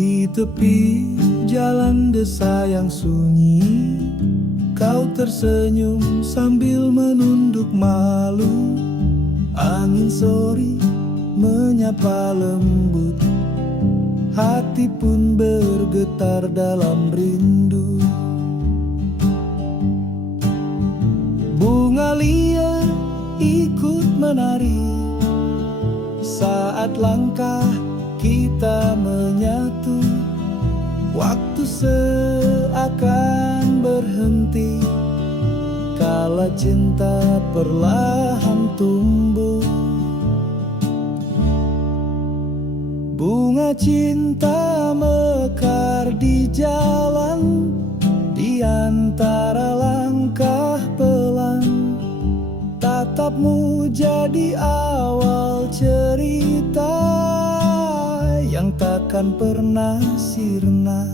Di tepi jalan desa yang sunyi, kau tersenyum sambil menunduk malu. Angin sore menyapa lembut, hati pun bergetar dalam rindu. Bunga liar ikut menari saat langkah kita menyatu. Waktu seakan berhenti kala cinta perlahan tumbuh. Bunga cinta mekar di jalan, di antara langkah pelan. Tatapmu jadi awal cerita yang takkan pernah sirna.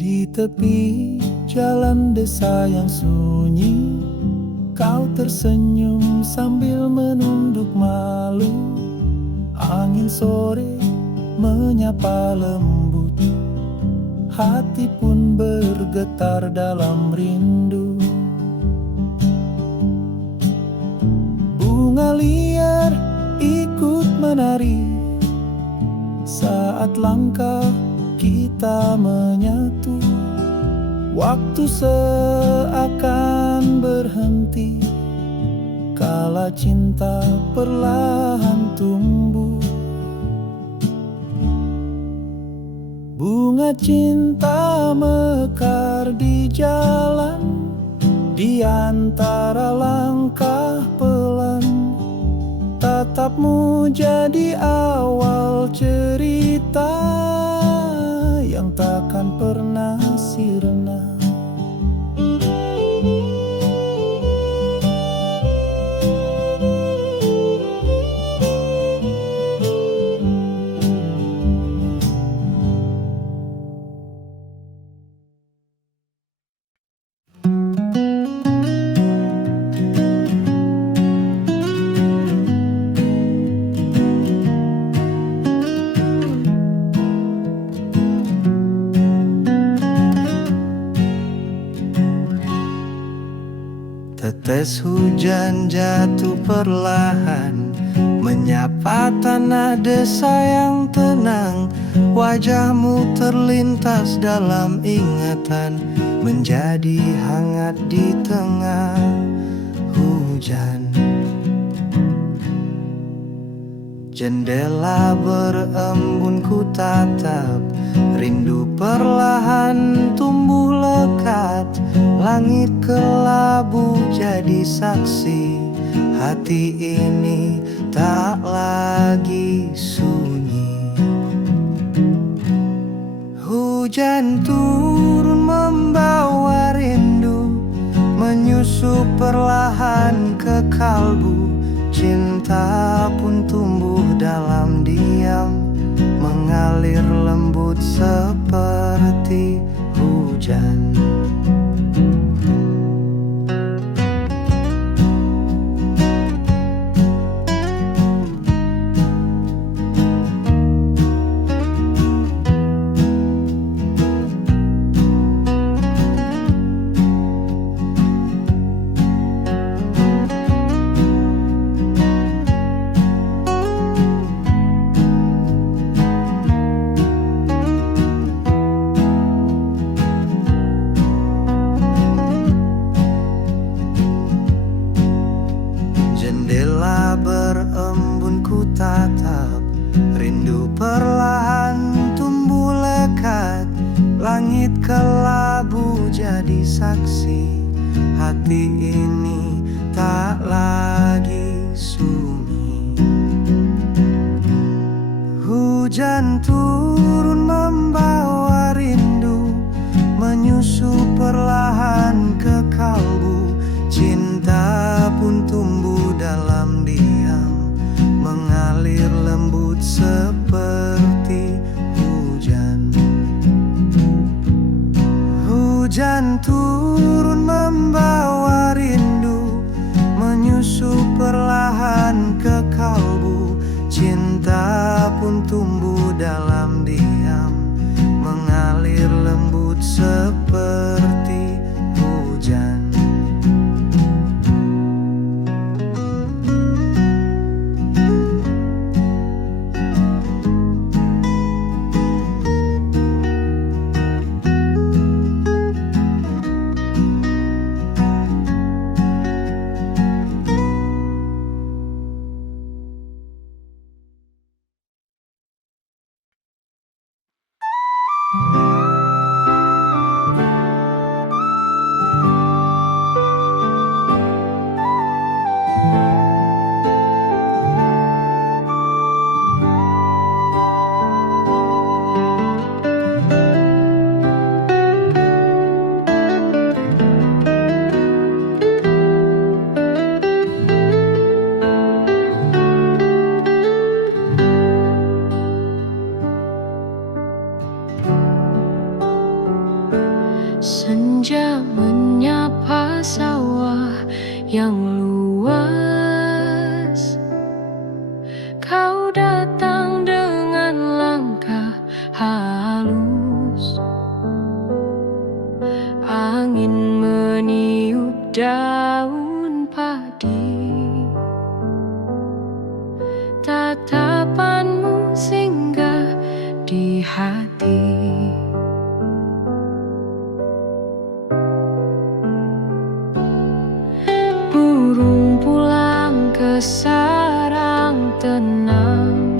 Di tepi jalan desa yang sunyi, kau tersenyum sambil menunduk malu. Angin sore menyapa lembut, hati pun bergetar dalam rindu. Bunga liar ikut menari saat langkah kita menyatu. Waktu seakan berhenti kala cinta perlahan tumbuh. Bunga cinta mekar di jalan, di antara langkah pelan. Tatapmu jadi awal cerita yang takkan pernah sirna. Tetes hujan jatuh perlahan, menyapa tanah desa yang tenang. Wajahmu terlintas dalam ingatan, menjadi hangat di tengah hujan. Jendela berembun ku tatap, rindu perlahan tumbuh lekat. Langit kelabu jadi saksi, hati ini tak lagi sunyi. Hujan turun membawa rindu, menyusup perlahan ke kalbu. Cinta pun tumbuh dalam diam, mengalir lembut seperti hujan. saksi, hati ini tak lagi sunyi. Hujan turun membawa rindu, menyusup perlahan ke kalbu. Cinta pun tumbuh dalam diam, mengalir lembut seperti hujan. Hujan turun membawa rindu, menyusup perlahan ke kalbu. Cinta pun tumbuh dalam diam, mengalir lembut seperti hujan. Senja menyapa sawah yang luas. Kau datang dengan langkah halus. Angin meniup daun padi. Tatapanmu singgah di hati. Burung pulang ke sarang tenang.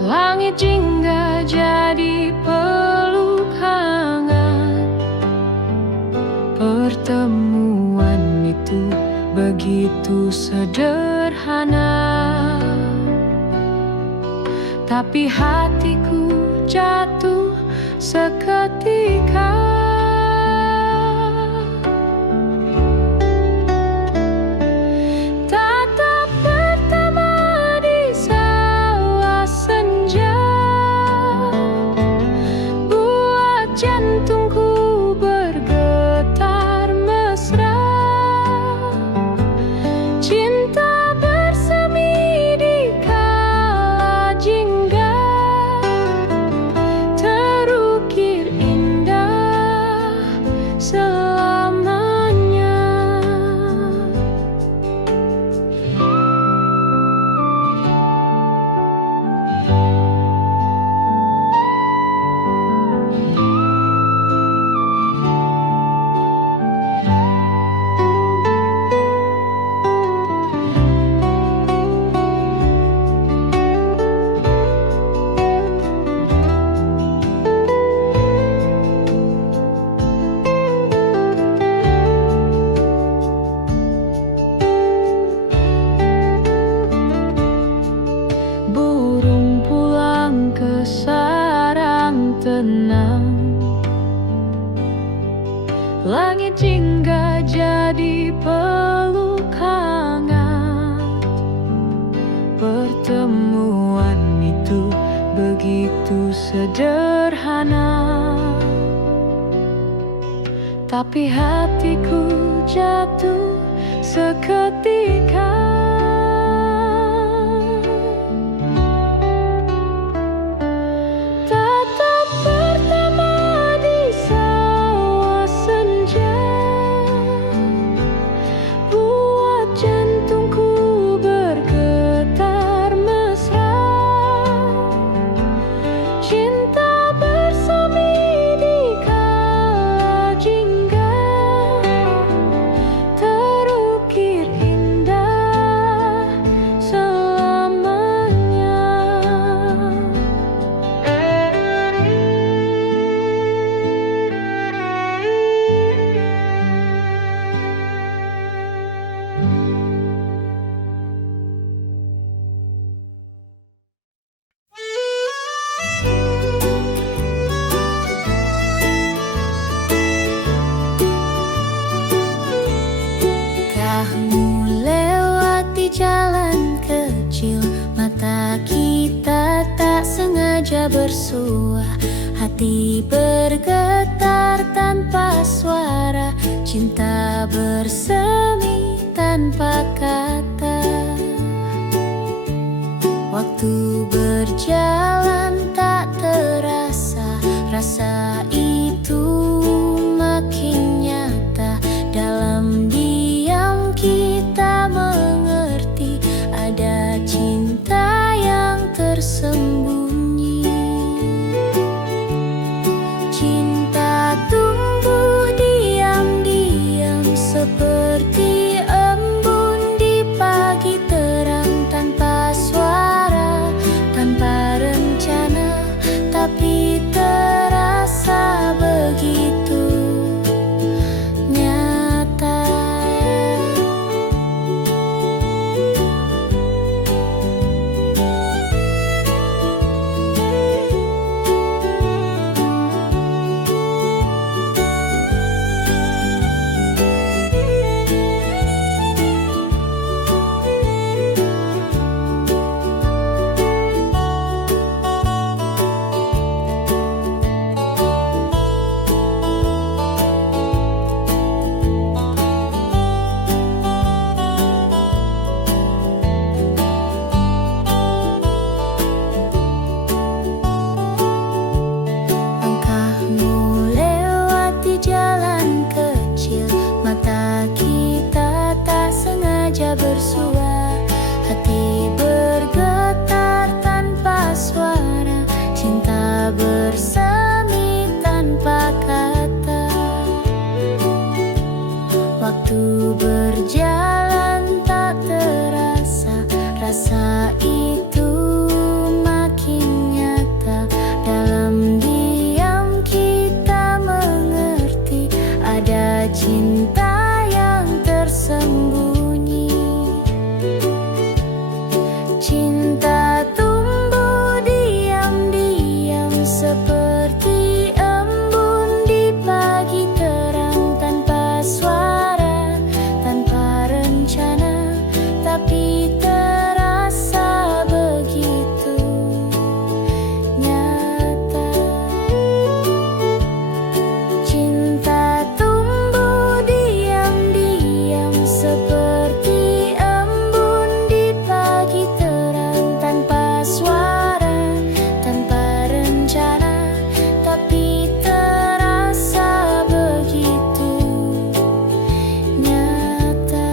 Langit jingga jadi peluk hangat. Pertemuan itu begitu sederhana, tapi hatiku jatuh seketika. Jantungku bergetar mesra. Cinta bersemi di kala jingga, terukir indah selamanya. Burung pulang ke sarang tenang. Langit jingga jadi peluk hangat. Pertemuan itu begitu sederhana, tapi hatiku jatuh seketika. Terukir indah sengaja bersua. Hati bergetar tanpa suara, cinta bersemi tanpa kata. Waktu berjalan tak terasa, rasa itu makin nyata. Dalam diam kita mengerti, ada cinta yang tersembunyi. Cinta tumbuh diam-diam seperti embun di pagi terang, tanpa suara, tanpa rencana, tapi terasa begitu nyata. Bersua, hati bergetar tanpa suara, cinta bersemi tanpa kata. Waktu berjalan tak terasa, rasa itu makin nyata. Dalam diam kita mengerti, ada cinta yang tersembunyi. Cinta tumbuh diam-diam seperti embun di pagi terang, tanpa suara, tanpa rencana, tapi terasa begitu nyata. Cinta tumbuh diam-diam seperti embun di pagi terang, tanpa suara, tanpa rencana, tapi terasa begitu nyata.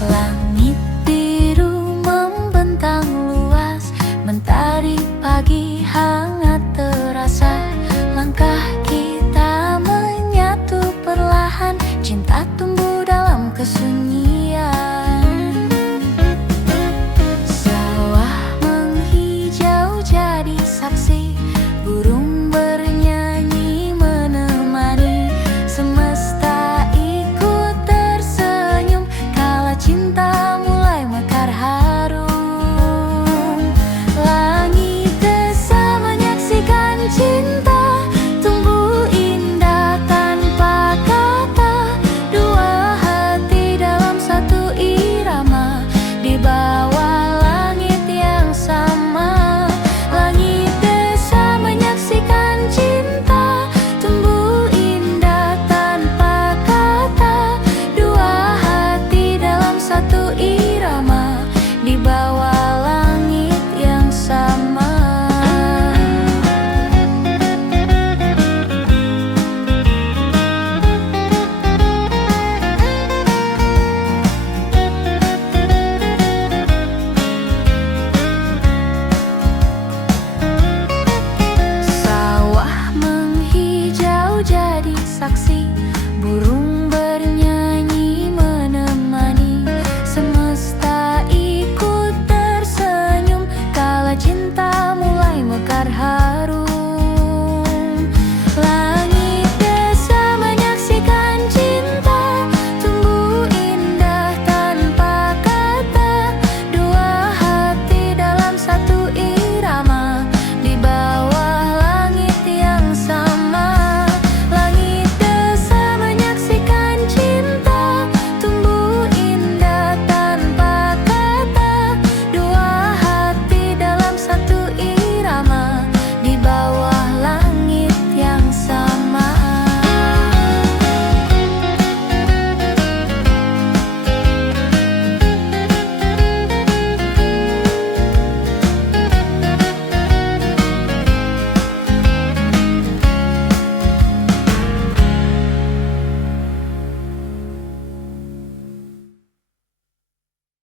Langit biru membentang luas, mentari pagi hangat terasa. Langkah kita menyatu perlahan, cinta tumbuh dalam kesunyian.